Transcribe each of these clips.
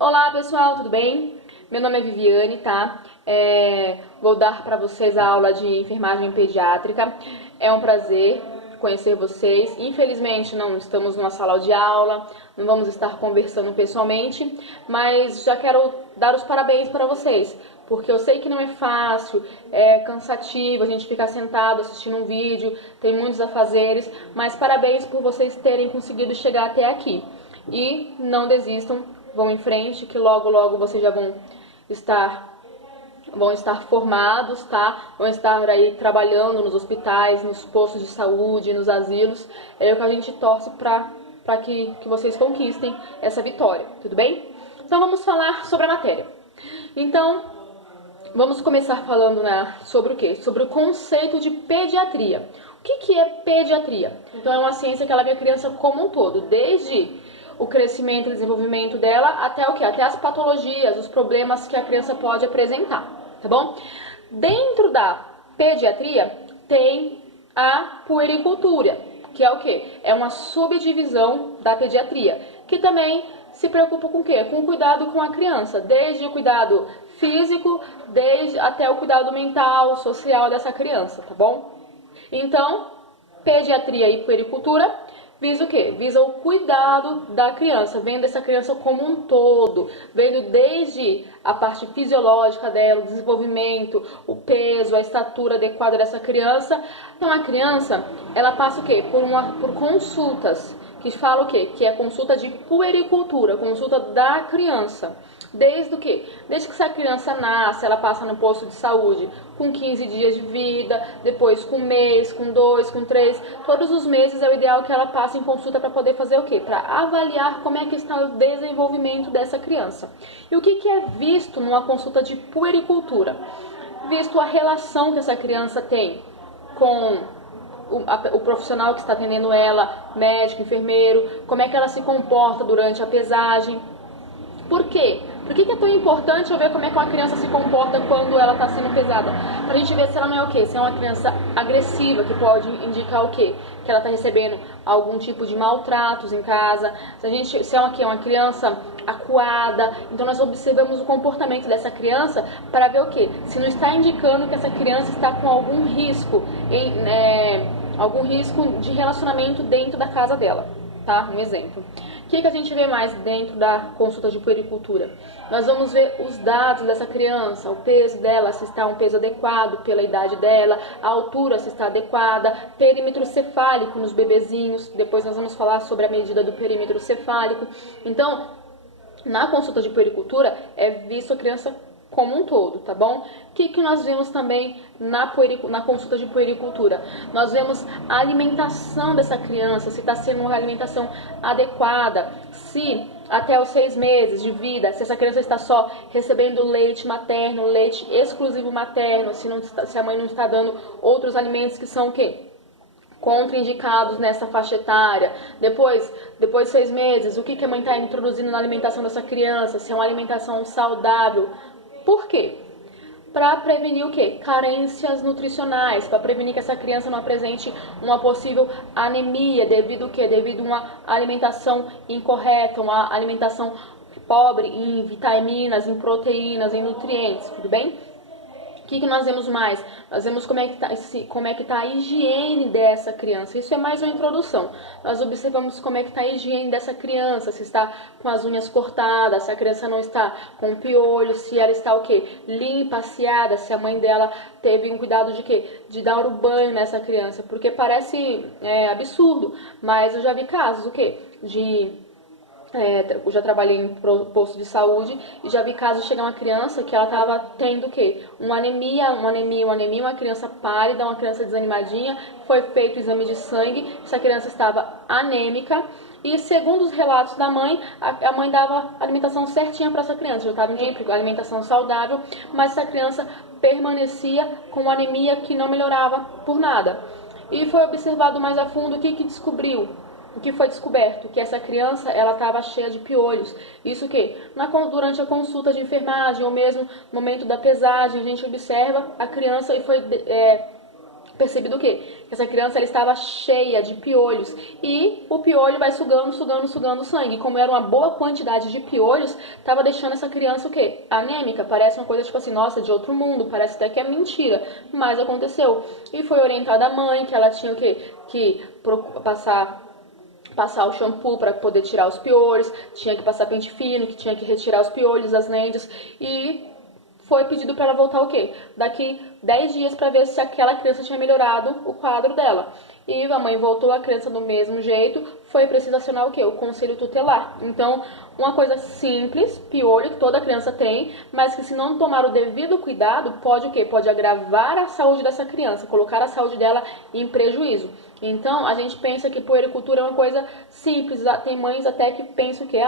Olá pessoal, tudo bem? Meu nome é Viviane, tá? Vou dar para vocês a aula de enfermagem pediátrica. É um prazer conhecer vocês. Infelizmente não estamos numa sala de aula, não vamos estar conversando pessoalmente, mas já quero dar os parabéns para vocês, porque eu sei que não é fácil, é cansativo a gente ficar sentado assistindo um vídeo, tem muitos afazeres, mas parabéns por vocês terem conseguido chegar até aqui. E não desistam, vão em frente, que logo vocês já vão estar formados, tá? Vão estar aí trabalhando nos hospitais, nos postos de saúde, nos asilos. É o que a gente torce para que vocês conquistem essa vitória, tudo bem? Então vamos falar sobre a matéria. Então, vamos começar falando sobre o quê? Sobre o conceito de pediatria. O que é pediatria? Então é uma ciência que ela vê a criança como um todo, desde o crescimento e desenvolvimento dela até o quê? Até as patologias, os problemas que a criança pode apresentar, tá bom? Dentro da pediatria tem a puericultura, que é o quê? É uma subdivisão da pediatria, que também se preocupa com o quê? Com o cuidado com a criança, desde o cuidado físico, até o cuidado mental, social dessa criança, tá bom? Então, pediatria e puericultura visa o quê? Visa o cuidado da criança, vendo essa criança como um todo, vendo desde a parte fisiológica dela, o desenvolvimento, o peso, a estatura adequada dessa criança. Então, a criança, ela passa o quê? Por consultas, que fala o quê? Que é consulta de puericultura, consulta da criança. Desde o quê? Desde que essa criança nasce, ela passa no posto de saúde com 15 dias de vida, depois com 1 mês, com 2, com 3. Todos os meses é o ideal que ela passe em consulta para poder fazer o quê? Para avaliar como é que está o desenvolvimento dessa criança. E o que é visto numa consulta de puericultura? Visto a relação que essa criança tem com o profissional que está atendendo ela, médico, enfermeiro, como é que ela se comporta durante a pesagem. Por quê? Por que é tão importante eu ver como é que uma criança se comporta quando ela está sendo pesada? Pra gente ver se ela não é o quê? Se é uma criança agressiva, que pode indicar o quê? Que ela está recebendo algum tipo de maltratos em casa. Se é uma criança acuada, então nós observamos o comportamento dessa criança para ver o quê? Se não está indicando que essa criança está com algum risco de relacionamento dentro da casa dela, tá? Um exemplo. O que a gente vê mais dentro da consulta de puericultura? Nós vamos ver os dados dessa criança, o peso dela, se está um peso adequado pela idade dela, a altura se está adequada, perímetro cefálico nos bebezinhos, depois nós vamos falar sobre a medida do perímetro cefálico. Então, na consulta de puericultura é visto a criança como um todo, tá bom? O que nós vemos também na consulta de puericultura? Nós vemos a alimentação dessa criança, se está sendo uma alimentação adequada, se até os 6 meses de vida, se essa criança está só recebendo leite materno, leite exclusivo materno, se a mãe não está dando outros alimentos que são o quê? Contraindicados nessa faixa etária. Depois de 6 meses, o que a mãe está introduzindo na alimentação dessa criança, se é uma alimentação saudável. Por quê? Para prevenir o quê? Carências nutricionais, para prevenir que essa criança não apresente uma possível anemia devido ao quê? Devido a uma alimentação incorreta, uma alimentação pobre em vitaminas, em proteínas, em nutrientes, tudo bem? O que nós vemos mais? Nós vemos como é que tá a higiene dessa criança. Isso é mais uma introdução. Nós observamos como é que está a higiene dessa criança, se está com as unhas cortadas, se a criança não está com piolho, se ela está o quê? Limpa, aseada, se a mãe dela teve um cuidado de quê? De dar o banho nessa criança. Porque parece absurdo, mas eu já vi casos o quê? Eu já trabalhei em posto de saúde e já vi casos de chegar uma criança que ela estava tendo o quê? Uma anemia, uma criança pálida, uma criança desanimadinha, foi feito o exame de sangue, essa criança estava anêmica e segundo os relatos da mãe, a mãe dava a alimentação certinha para essa criança, já estava em alimentação saudável, mas essa criança permanecia com uma anemia que não melhorava por nada. E foi observado mais a fundo o que descobriu. O que foi descoberto? Que essa criança ela estava cheia de piolhos. Isso que durante a consulta de enfermagem ou mesmo no momento da pesagem a gente observa a criança e foi percebido o quê? Que essa criança ela estava cheia de piolhos e o piolho vai sugando o sangue. Como era uma boa quantidade de piolhos, estava deixando essa criança o quê? Anêmica. Parece uma coisa tipo assim, nossa, de outro mundo, parece até que é mentira, mas aconteceu. E foi orientada a mãe que ela tinha o quê? Que passar o shampoo para poder tirar os piolhos, tinha que passar pente fino, que tinha que retirar os piolhos, as lentes, e foi pedido para ela voltar o quê? Daqui 10 dias para ver se aquela criança tinha melhorado o quadro dela. E a mãe voltou a criança do mesmo jeito, foi preciso acionar o quê? O conselho tutelar. Então, uma coisa simples, piolho, que toda criança tem, mas que se não tomar o devido cuidado, pode o quê? Pode agravar a saúde dessa criança, colocar a saúde dela em prejuízo. Então, a gente pensa que puericultura é uma coisa simples. Tem mães até que pensam que,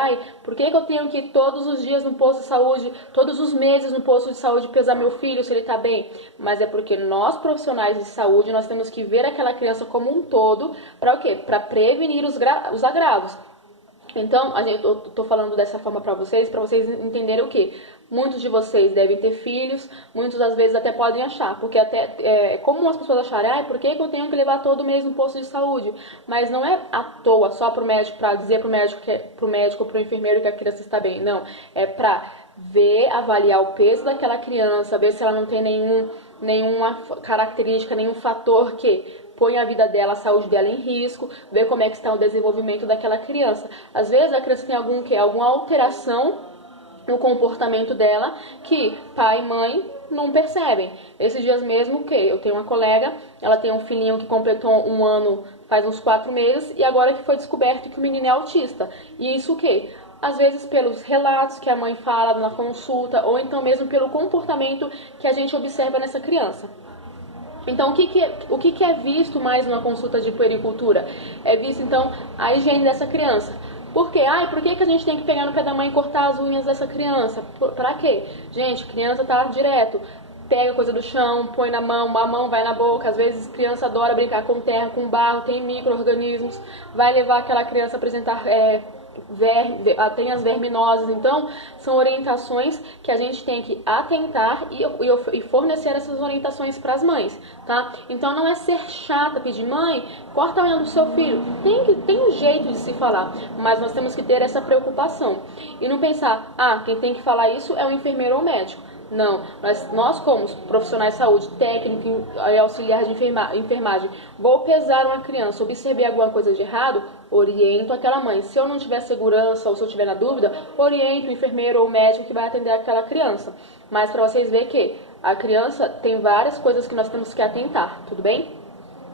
por que eu tenho que ir todos os dias no posto de saúde, todos os meses no posto de saúde pesar meu filho se ele está bem? Mas é porque nós, profissionais de saúde, nós temos que ver aquela criança como um todo, para o quê? Para prevenir os agravos. Então, eu tô falando dessa forma para vocês entenderem o quê? Muitos de vocês devem ter filhos, muitos às vezes até podem achar, porque até é comum as pessoas acharem, por que eu tenho que levar todo mês no posto de saúde? Mas não é à toa, só pro médico, para dizer pro médico ou pro enfermeiro que a criança está bem, não. É para ver, avaliar o peso daquela criança, ver se ela não tem nenhuma característica, nenhum fator que põe a vida dela, a saúde dela em risco, ver como é que está o desenvolvimento daquela criança. Às vezes a criança tem alguma alteração no comportamento dela que pai e mãe não percebem. Esses dias mesmo, eu tenho uma colega, ela tem um filhinho que completou 1 ano faz uns 4 meses e agora que foi descoberto que o menino é autista. E isso às vezes pelos relatos que a mãe fala na consulta ou então mesmo pelo comportamento que a gente observa nessa criança. Então, o que é visto mais numa consulta de puericultura? É visto, então, a higiene dessa criança. Por quê? Por que a gente tem que pegar no pé da mãe e cortar as unhas dessa criança? Pra quê? Gente, criança tá direto. Pega coisa do chão, põe na mão, a mão vai na boca. Às vezes, criança adora brincar com terra, com barro, tem micro-organismos. Vai levar aquela criança a apresentar... tem as verminoses. Então, são orientações que a gente tem que atentar e fornecer essas orientações para as mães, tá? Então, não é ser chata, pedir, mãe, corta a unha do seu filho. Tem um jeito de se falar, mas nós temos que ter essa preocupação. E não pensar, quem tem que falar isso é o enfermeiro ou o médico. Não, nós como profissionais de saúde, técnico e auxiliar de enfermagem, vou pesar uma criança, observei alguma coisa de errado, oriento aquela mãe. Se eu não tiver segurança ou se eu tiver na dúvida, oriento o enfermeiro ou o médico que vai atender aquela criança. Mas para vocês verem que a criança tem várias coisas que nós temos que atentar, tudo bem?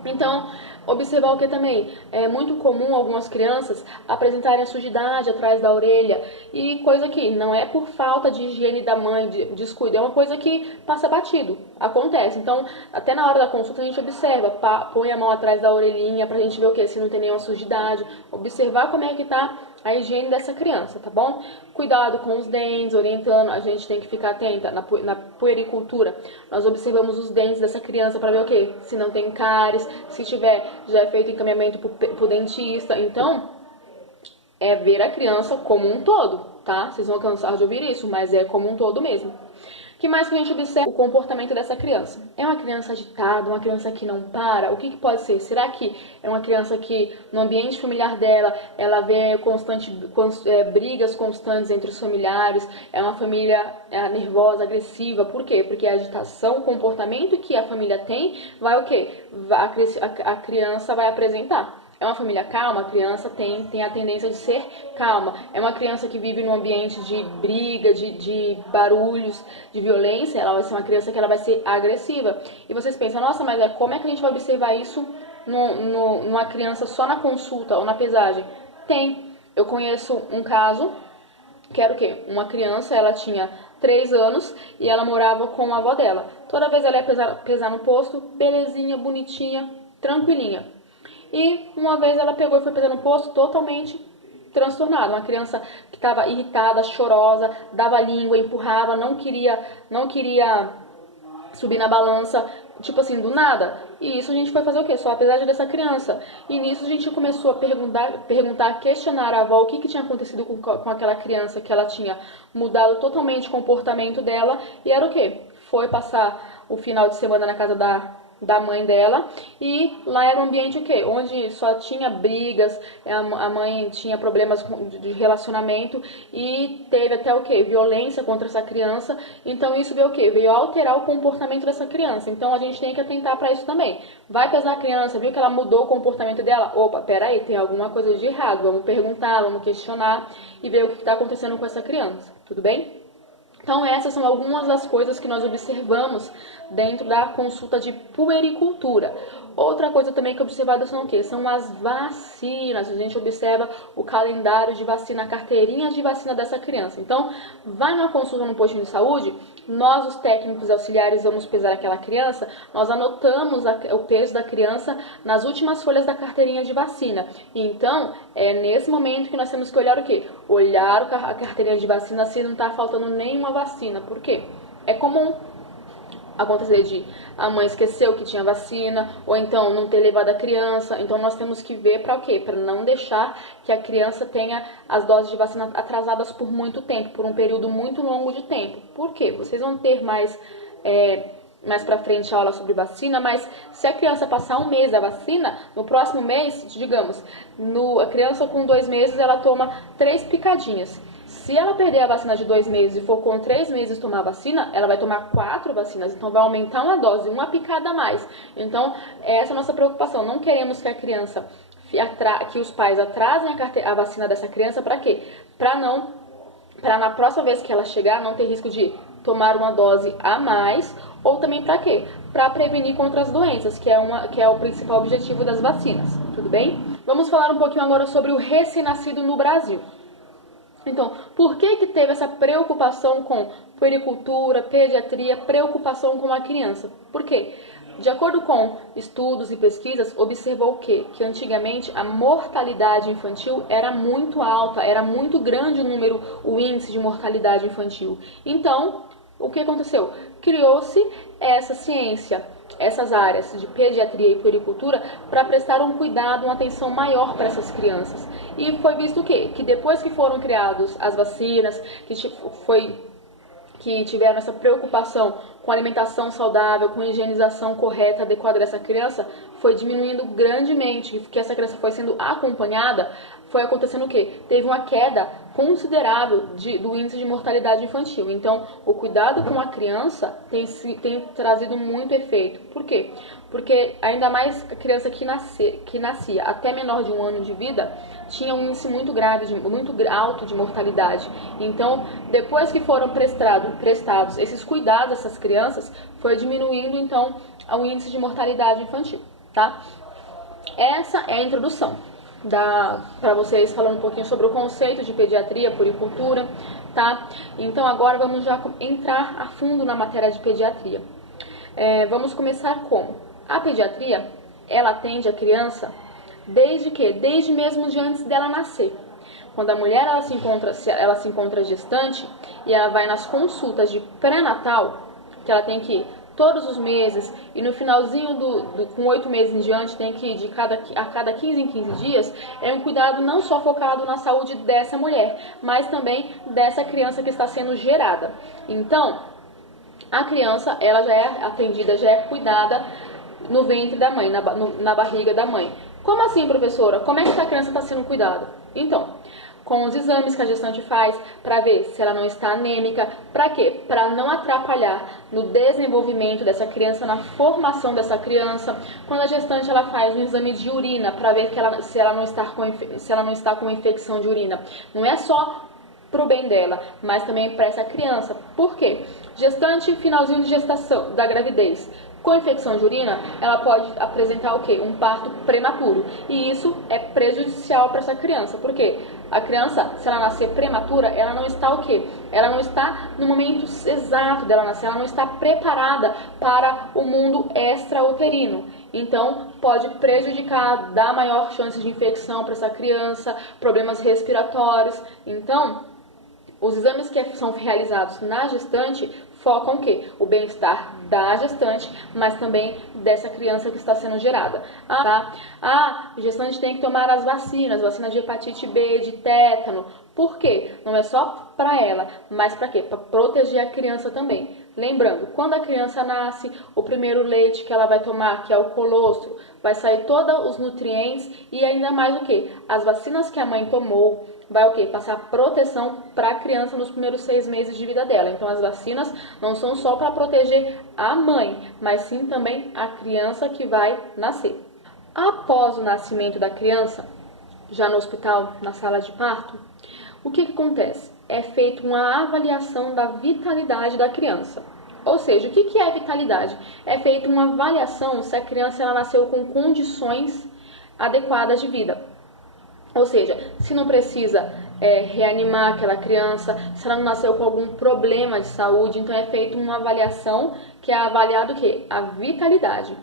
Então, observar o que também é muito comum algumas crianças apresentarem a sujidade atrás da orelha e coisa que não é por falta de higiene da mãe, de descuido, é uma coisa que passa batido, acontece. Então, até na hora da consulta a gente observa, põe a mão atrás da orelhinha pra gente ver o que, se não tem nenhuma sujidade, observar como é que tá a higiene dessa criança, tá bom? Cuidado com os dentes, orientando, a gente tem que ficar atenta na puericultura. Nós observamos os dentes dessa criança para ver o que? Se não tem cáries, se tiver, já é feito encaminhamento pro dentista. Então, é ver a criança como um todo, tá? Vocês vão cansar de ouvir isso, mas é como um todo mesmo. O que mais que a gente observa? O comportamento dessa criança. É uma criança agitada, uma criança que não para? O que pode ser? Será que é uma criança que no ambiente familiar dela, ela vê brigas constantes entre os familiares? É uma família nervosa, agressiva? Por quê? Porque a agitação, o comportamento que a família tem, vai o quê? A criança vai apresentar. É uma família calma, a criança tem a tendência de ser calma. É uma criança que vive num ambiente de briga, de barulhos, de violência, ela vai ser uma criança que ela vai ser agressiva. E vocês pensam, nossa, mas como é que a gente vai observar isso numa criança só na consulta ou na pesagem? Tem. Eu conheço um caso que era o quê? Uma criança, ela tinha 3 anos e ela morava com a avó dela. Toda vez ela ia pesar no posto, belezinha, bonitinha, tranquilinha. E uma vez ela pegou e foi pesar no posto totalmente transtornada. Uma criança que estava irritada, chorosa, dava língua, empurrava, não queria subir na balança, tipo assim, do nada. E isso a gente foi fazer o quê? Só a pesagem dessa criança. E nisso a gente começou a perguntar, questionar a avó o que tinha acontecido com aquela criança, que ela tinha mudado totalmente o comportamento dela. E era o quê? Foi passar o final de semana na casa da mãe dela, e lá era um ambiente o quê? Onde só tinha brigas, a mãe tinha problemas de relacionamento e teve até o quê? Violência contra essa criança. Então isso veio o quê? Veio alterar o comportamento dessa criança. Então a gente tem que atentar para isso também. Vai pesar a criança, viu que ela mudou o comportamento dela? Opa, peraí, tem alguma coisa de errado. Vamos perguntar, vamos questionar e ver o que está acontecendo com essa criança. Tudo bem? Então essas são algumas das coisas que nós observamos dentro da consulta de puericultura. Outra coisa também que é observada são o quê? São as vacinas. A gente observa o calendário de vacina, a carteirinha de vacina dessa criança. Então, vai numa consulta no postinho de saúde, nós, os técnicos auxiliares, vamos pesar aquela criança, nós anotamos o peso da criança nas últimas folhas da carteirinha de vacina. Então, é nesse momento que nós temos que olhar o quê? Olhar a carteirinha de vacina se não está faltando nenhuma vacina. Por quê? É comum acontecer de a mãe esqueceu que tinha vacina, ou então não ter levado a criança. Então nós temos que ver para o quê? Para não deixar que a criança tenha as doses de vacina atrasadas por muito tempo, por um período muito longo de tempo. Por quê? Vocês vão ter mais para frente aula sobre vacina, mas se a criança passar um mês da vacina, no próximo mês, digamos, a criança com 2 meses, ela toma 3 picadinhas. Se ela perder a vacina de 2 meses e for com 3 meses tomar a vacina, ela vai tomar 4 vacinas. Então, vai aumentar uma dose, uma picada a mais. Então, essa é a nossa preocupação. Não queremos que a criança, que os pais atrasem a vacina dessa criança. Para quê? Para na próxima vez que ela chegar, não ter risco de tomar uma dose a mais. Ou também para quê? Para prevenir contra as doenças, que é o principal objetivo das vacinas. Tudo bem? Vamos falar um pouquinho agora sobre o recém-nascido no Brasil. Então, por que teve essa preocupação com puericultura, pediatria, preocupação com a criança? Por quê? De acordo com estudos e pesquisas, observou o quê? Que antigamente a mortalidade infantil era muito alta, era muito grande o índice de mortalidade infantil. Então, o que aconteceu? Criou-se essa ciência, essas áreas de pediatria e puericultura para prestar um cuidado, uma atenção maior para essas crianças. E foi visto o quê? Que depois que foram criadas as vacinas, que tiveram essa preocupação com alimentação saudável, com higienização correta, adequada dessa criança, foi diminuindo grandemente, que essa criança foi sendo acompanhada, foi acontecendo o quê? Teve uma queda considerável do índice de mortalidade infantil. Então, o cuidado com a criança tem trazido muito efeito. Por quê? Porque ainda mais a criança que nascia até menor de 1 ano de vida, tinha um índice muito alto de mortalidade. Então, depois que foram prestados esses cuidados a essas crianças, foi diminuindo, então, o índice de mortalidade infantil, tá? Essa é a introdução para vocês, falando um pouquinho sobre o conceito de pediatria, puericultura, tá? Então, agora vamos já entrar a fundo na matéria de pediatria. Vamos começar com a pediatria. Ela atende a criança desde mesmo de antes dela nascer. Quando a mulher ela se encontra gestante e ela vai nas consultas de pré-natal, que ela tem que ir todos os meses, e no finalzinho com 8 meses em diante tem que ir a cada 15 em 15 dias, é um cuidado não só focado na saúde dessa mulher, mas também dessa criança que está sendo gerada. Então, a criança ela já é atendida, já é cuidada no ventre da mãe, na barriga da mãe. Como assim, professora? Como é que a criança está sendo cuidada? Então, com os exames que a gestante faz para ver se ela não está anêmica. Para quê? Para não atrapalhar no desenvolvimento dessa criança, na formação dessa criança. Quando a gestante ela faz um exame de urina para ver se ela não está com infecção de urina, não é só para o bem dela, mas também para essa criança. Por quê? Gestante, finalzinho de gestação, da gravidez. Com infecção de urina, ela pode apresentar o quê? Um parto prematuro. E isso é prejudicial para essa criança. Por quê? A criança, se ela nascer prematura, ela não está o quê? Ela não está no momento exato dela nascer, ela não está preparada para o mundo extrauterino. Então, pode prejudicar, dar maior chance de infecção para essa criança, problemas respiratórios. Então, os exames que são realizados na gestante focam o quê? O bem-estar da gestante, mas também dessa criança que está sendo gerada. A gestante tem que tomar as vacinas de hepatite B, de tétano. Por quê? Não é só para ela, mas para quê? Para proteger a criança também. Lembrando, quando a criança nasce, o primeiro leite que ela vai tomar, que é o colostro, vai sair todos os nutrientes e ainda mais o que? As vacinas que a mãe tomou, vai o quê? Passar proteção para a criança nos primeiros 6 meses de vida dela. Então, as vacinas não são só para proteger a mãe, mas sim também a criança que vai nascer. Após o nascimento da criança, já no hospital, na sala de parto, o que acontece? É feita uma avaliação da vitalidade da criança. Ou seja, o que é vitalidade? É feita uma avaliação se a criança ela nasceu com condições adequadas de vida. Ou seja, se não precisa reanimar aquela criança, se ela não nasceu com algum problema de saúde, então é feita uma avaliação que é avaliado o quê? A vitalidade.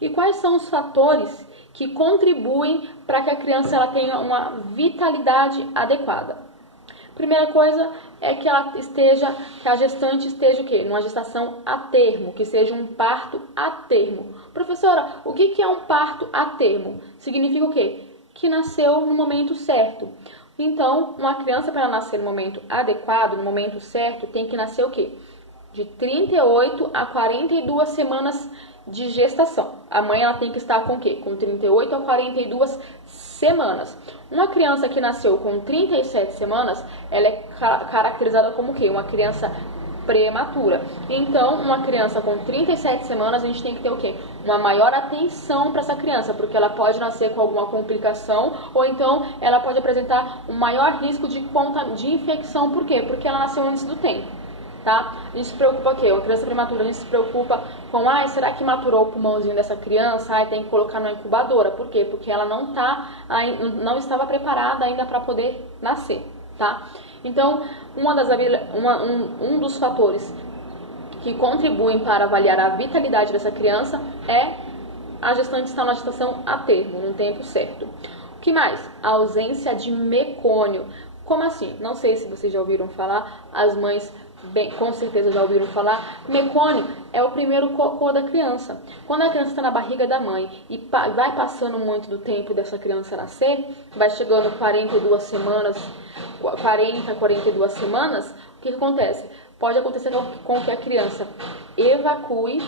E quais são os fatores que contribuem para que a criança ela tenha uma vitalidade adequada? Primeira coisa é que que a gestante esteja o quê? Numa gestação a termo, que seja um parto a termo. Professora, o que é um parto a termo? Significa o quê? Que nasceu no momento certo. Então, uma criança para nascer no momento adequado, no momento certo, tem que nascer o quê? De 38 a 42 semanas de gestação. A mãe ela tem que estar com o quê? Com 38 a 42 semanas. Uma criança que nasceu com 37 semanas, ela é caracterizada como o quê? Uma criança prematura. Então, uma criança com 37 semanas, a gente tem que ter o quê? Uma maior atenção para essa criança, porque ela pode nascer com alguma complicação, ou então ela pode apresentar um maior risco de infecção. Por quê? Porque ela nasceu antes do tempo. Tá? A gente se preocupa o quê? Uma criança prematura, a gente se preocupa com, será que maturou o pulmãozinho dessa criança? Tem que colocar na incubadora. Por quê? Porque ela não estava preparada ainda para poder nascer, tá? Então, um dos fatores que contribuem para avaliar a vitalidade dessa criança é a gestante estar na gestação a termo, no tempo certo. O que mais? A ausência de mecônio. Como assim? Não sei se vocês já ouviram falar, as mães com certeza já ouviram falar. Mecônio é o primeiro cocô da criança. Quando a criança está na barriga da mãe e vai passando muito do tempo dessa criança nascer, vai chegando 42 semanas, 42 semanas, o que acontece? Pode acontecer com que a criança evacue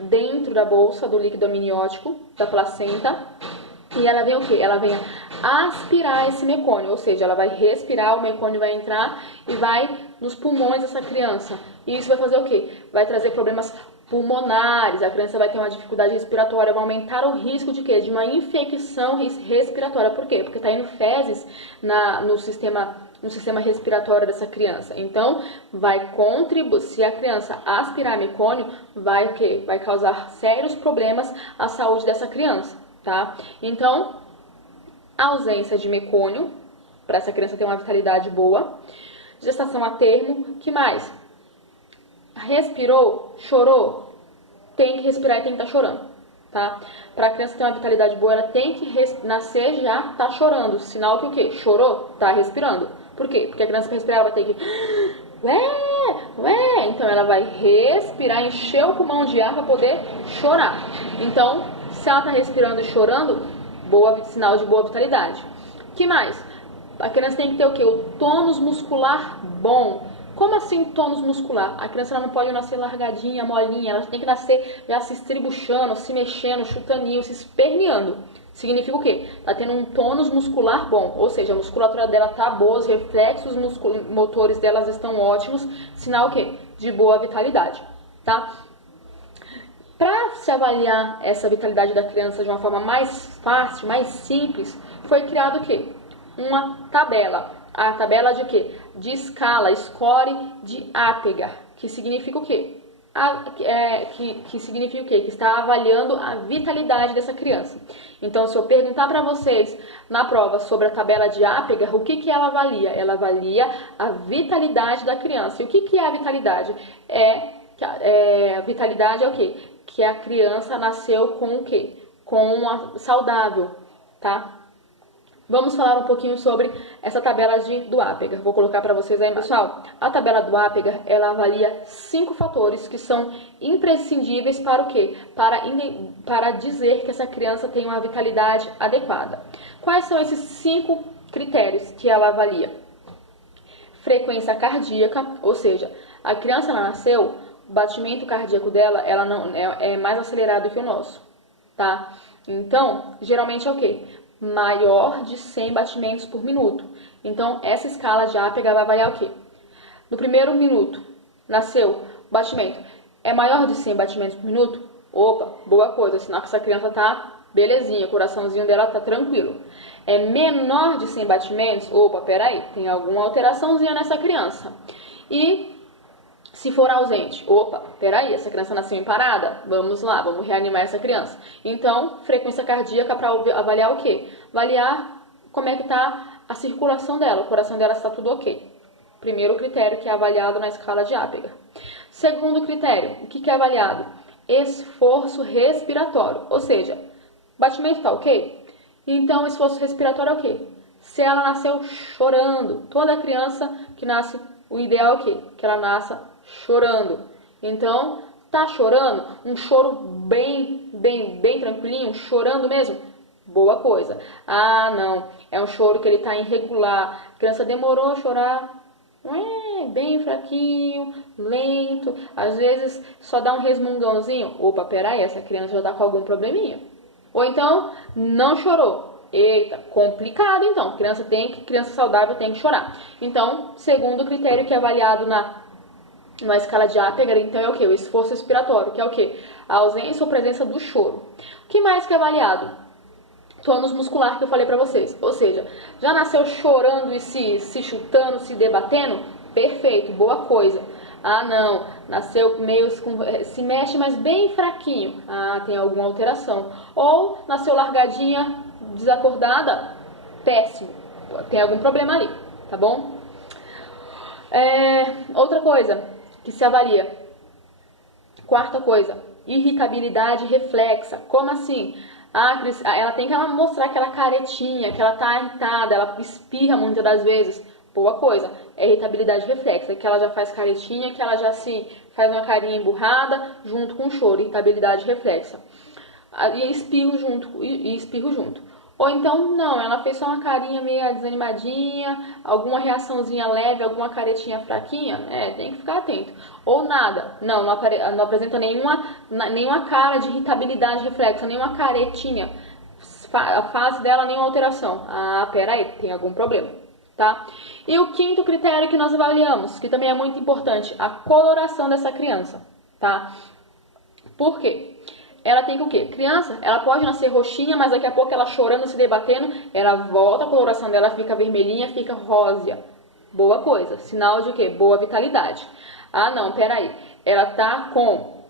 dentro da bolsa do líquido amniótico da placenta e ela vem o quê? Ela vem aspirar esse mecônio, ou seja, ela vai respirar, o mecônio vai entrar e vai nos pulmões dessa criança. E isso vai fazer o quê? Vai trazer problemas pulmonares, a criança vai ter uma dificuldade respiratória, vai aumentar o risco de quê? De uma infecção respiratória. Por quê? Porque está indo fezes no sistema respiratório dessa criança. Então, vai contribuir, se a criança aspirar mecônio, vai o quê? Vai causar sérios problemas à saúde dessa criança, tá? Então, a ausência de mecônio, para essa criança ter uma vitalidade boa. Gestação a termo, que mais? Respirou, chorou, tem que respirar e tem que estar chorando, tá? Para a criança ter uma vitalidade boa, ela tem que nascer já tá chorando, sinal que o quê? Chorou, tá respirando. Por quê? Porque a criança para respirar ela vai ter que então ela vai respirar, encher o pulmão de ar para poder chorar. Então, se ela tá respirando e chorando, sinal de boa vitalidade. Que mais? A criança tem que ter o quê? O tônus muscular bom. Como assim tônus muscular? A criança ela não pode nascer largadinha, molinha, ela tem que nascer já se estribuchando, se mexendo, chutaninho, se esperneando. Significa o quê? Tá tendo um tônus muscular bom, ou seja, a musculatura dela tá boa, os reflexos motores delas estão ótimos, sinal o quê? De boa vitalidade, tá? Para se avaliar essa vitalidade da criança de uma forma mais fácil, mais simples, foi criado o quê? Uma tabela. A tabela de quê? De escala, score de Apgar, que significa o quê? Que significa o quê? Que está avaliando a vitalidade dessa criança. Então, se eu perguntar para vocês na prova sobre a tabela de Apgar, o que ela avalia? Ela avalia a vitalidade da criança. E o que é a vitalidade? A vitalidade é o quê? Que a criança nasceu com o quê? Saudável, tá? Vamos falar um pouquinho sobre essa tabela do Apgar. Vou colocar para vocês aí, pessoal. A tabela do Apgar, ela avalia 5 fatores que são imprescindíveis para o quê? Para dizer que essa criança tem uma vitalidade adequada. Quais são esses 5 critérios que ela avalia? Frequência cardíaca, ou seja, a criança ela nasceu batimento cardíaco dela, ela não é mais acelerado que o nosso, tá? Então, geralmente é o quê? Maior de 100 batimentos por minuto. Então, essa escala de Apgar vai avaliar o quê? No primeiro minuto, nasceu, batimento é maior de 100 batimentos por minuto? Opa, boa coisa, sinal que essa criança tá belezinha, o coraçãozinho dela tá tranquilo. É menor de 100 batimentos? Opa, peraí, tem alguma alteraçãozinha nessa criança. E se for ausente, opa, peraí, essa criança nasceu em parada, vamos lá, vamos reanimar essa criança. Então, frequência cardíaca para avaliar o quê? Avaliar como é que está a circulação dela, o coração dela está tudo ok. Primeiro critério que é avaliado na escala de Apgar. Segundo critério, o que é avaliado? Esforço respiratório, ou seja, batimento está ok? Então, esforço respiratório é o quê? Se ela nasceu chorando, toda criança que nasce, o ideal é o quê? Que ela nasça chorando. Então, tá chorando? Um choro bem tranquilinho, chorando mesmo? Boa coisa. Ah, não, é um choro que ele tá irregular. A criança demorou a chorar, bem fraquinho, lento, às vezes só dá um resmungãozinho. Opa, peraí, essa criança já tá com algum probleminha. Ou então, não chorou. Eita, complicado então. Criança saudável tem que chorar. Então, segundo critério que é avaliado na escala de Apgar, então é o que? O esforço respiratório, que é o que? A ausência ou presença do choro. O que mais que é avaliado? Tônus muscular que eu falei pra vocês. Ou seja, já nasceu chorando e se chutando, se debatendo? Perfeito, boa coisa. Ah, não, nasceu meio se mexe, mas bem fraquinho. Ah, tem alguma alteração. Ou nasceu largadinha, desacordada? Péssimo, tem algum problema ali, tá bom? Outra coisa que se avalia. Quarta coisa, irritabilidade reflexa. Como assim? Ela tem que mostrar aquela caretinha, que ela tá irritada, ela espirra muitas das vezes. Boa coisa, é irritabilidade reflexa, que ela já faz caretinha, que ela já se faz uma carinha emburrada junto com o choro, irritabilidade reflexa. E espirro junto. Ou então, não, ela fez só uma carinha meio desanimadinha, alguma reaçãozinha leve, alguma caretinha fraquinha, tem que ficar atento. Ou nada, não apresenta nenhuma cara de irritabilidade reflexa, nenhuma caretinha, a fase dela, nenhuma alteração. Ah, peraí, tem algum problema, tá? E o quinto critério que nós avaliamos, que também é muito importante, a coloração dessa criança, tá? Por quê? Ela tem que o quê? Criança, ela pode nascer roxinha, mas daqui a pouco ela chorando, se debatendo, ela volta, a coloração dela fica vermelhinha, fica rósea. Boa coisa. Sinal de o quê? Boa vitalidade. Ah, não, peraí. Ela tá com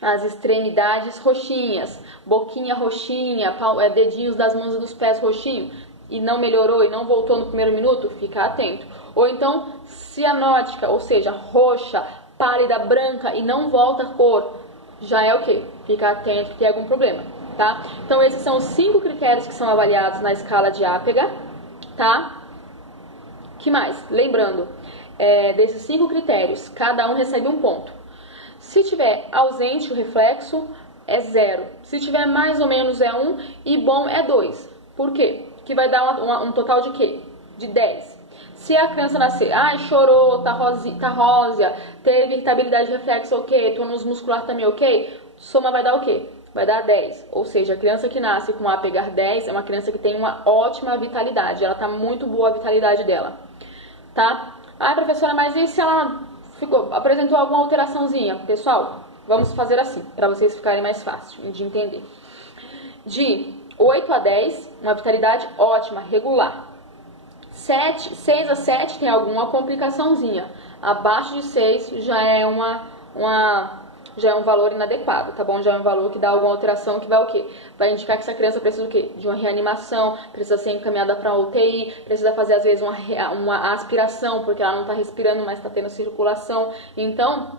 as extremidades roxinhas, boquinha roxinha, dedinhos das mãos e dos pés roxinho, e não melhorou e não voltou no primeiro minuto, fica atento. Ou então, cianótica, ou seja, roxa, pálida, branca e não volta a cor, já é o quê? Fica atento que tem algum problema, tá? Então, esses são os 5 critérios que são avaliados na escala de Apgar, tá? Que mais? Lembrando, desses 5 critérios, cada um recebe um ponto. Se tiver ausente o reflexo, é 0. Se tiver mais ou menos, é 1. E bom, é 2. Por quê? Que vai dar um total de quê? De 10. Se a criança nascer, chorou, tá rósea, teve irritabilidade de reflexo, ok, tônus muscular também, ok, soma vai dar o quê? Vai dar 10. Ou seja, a criança que nasce com Apgar 10 é uma criança que tem uma ótima vitalidade, ela tá muito boa a vitalidade dela, tá? Professora, mas e se ela apresentou alguma alteraçãozinha? Pessoal, vamos fazer assim, para vocês ficarem mais fácil de entender. De 8 a 10, uma vitalidade ótima, regular. 6 a 7 tem alguma complicaçãozinha. Abaixo de 6 já é já é um valor inadequado, tá bom? Já é um valor que dá alguma alteração que vai o quê? Vai indicar que essa criança precisa do quê? De uma reanimação, precisa ser encaminhada para UTI, precisa fazer às vezes uma aspiração, porque ela não está respirando, mas está tendo circulação. Então,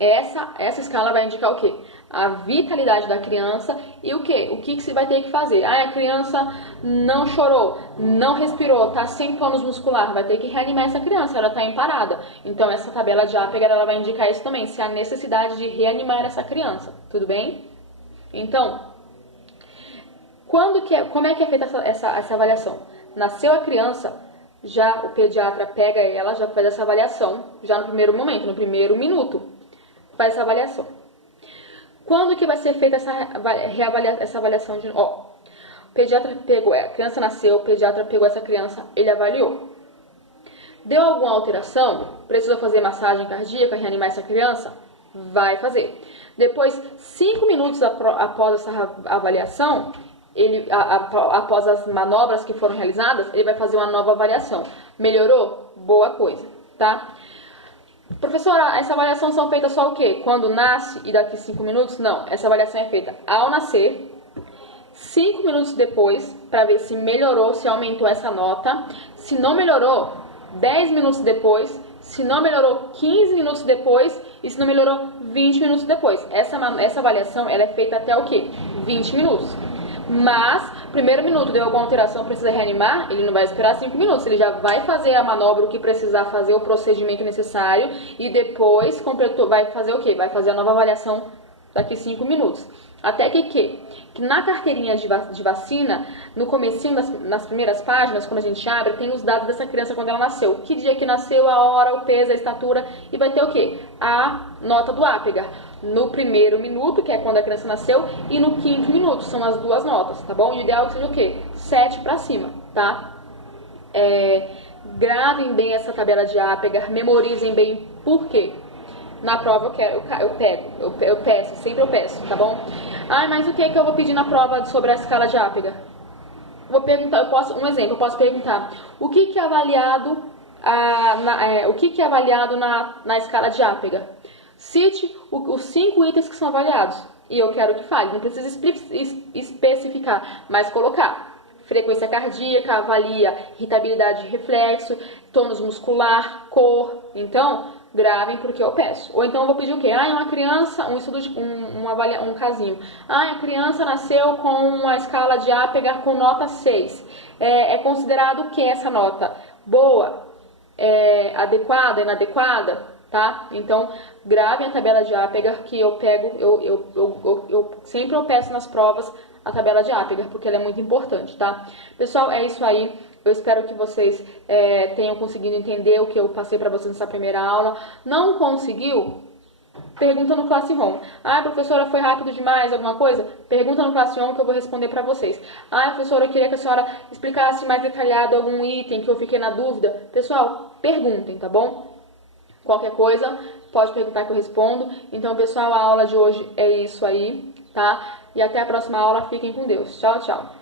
essa escala vai indicar o quê? A vitalidade da criança e o quê? O que você vai ter que fazer? A criança não chorou, não respirou, tá sem tônus muscular, vai ter que reanimar essa criança, ela tá em parada. Então, essa tabela de Apgar, ela vai indicar isso também, se há necessidade de reanimar essa criança, tudo bem? Então, como é que é feita essa avaliação? Nasceu a criança, já o pediatra pega ela, já faz essa avaliação, já no primeiro momento, no primeiro minuto. faz essa avaliação. Quando que vai ser feita essa avaliação de... Ó, o pediatra pegou, a criança nasceu, o pediatra pegou essa criança, ele avaliou. Deu alguma alteração? Precisa fazer massagem cardíaca, reanimar essa criança? Vai fazer. Depois, 5 minutos após essa avaliação, após as manobras que foram realizadas, ele vai fazer uma nova avaliação. Melhorou? Boa coisa, tá? Professora, essa avaliação são feitas só o quê? Quando nasce e daqui 5 minutos? Não, essa avaliação é feita ao nascer, 5 minutos depois, para ver se melhorou, se aumentou essa nota. Se não melhorou, 10 minutos depois. Se não melhorou, 15 minutos depois. E se não melhorou, 20 minutos depois. Essa avaliação ela é feita até o quê? 20 minutos. Mas, primeiro minuto deu alguma alteração, precisa reanimar, ele não vai esperar 5 minutos, ele já vai fazer a manobra, o que precisar fazer, o procedimento necessário, e depois vai fazer o quê? Vai fazer a nova avaliação daqui 5 minutos. Até que na carteirinha de vacina, no comecinho, nas primeiras páginas, quando a gente abre, tem os dados dessa criança quando ela nasceu. Que dia que nasceu, a hora, o peso, a estatura, e vai ter o quê? A nota do Apgar. No primeiro minuto, que é quando a criança nasceu, e no 5º minuto, são as duas notas, tá bom? O ideal é que seja o quê? 7 para cima, tá? Gravem bem essa tabela de Apgar, memorizem bem por quê. Na prova eu peço, sempre eu peço, tá bom? Ah, mas o que é que eu vou pedir na prova sobre a escala de Apgar? Vou perguntar, um exemplo, eu posso perguntar, o que é avaliado na escala de Apgar? Cite os 5 itens que são avaliados. E eu quero que fale, não precisa especificar, mas colocar. Frequência cardíaca, avalia irritabilidade de reflexo, tônus muscular, cor. Então, gravem porque eu peço. Ou então eu vou pedir o quê? Uma criança, um casinho. A criança nasceu com uma escala de Apgar com nota 6. É considerado o que essa nota? Boa? Adequada? Inadequada? Tá? Então, gravem a tabela de Apgar que eu pego, sempre eu peço nas provas a tabela de Apgar, porque ela é muito importante, tá? Pessoal, é isso aí. Eu espero que vocês tenham conseguido entender o que eu passei para vocês nessa primeira aula. Não conseguiu? Pergunta no Classroom. Professora, foi rápido demais, alguma coisa? Pergunta no Classroom que eu vou responder para vocês. Professora, eu queria que a senhora explicasse mais detalhado algum item que eu fiquei na dúvida. Pessoal, perguntem, tá bom? Qualquer coisa, pode perguntar que eu respondo. Então, pessoal, a aula de hoje é isso aí, tá? E até a próxima aula. Fiquem com Deus. Tchau, tchau.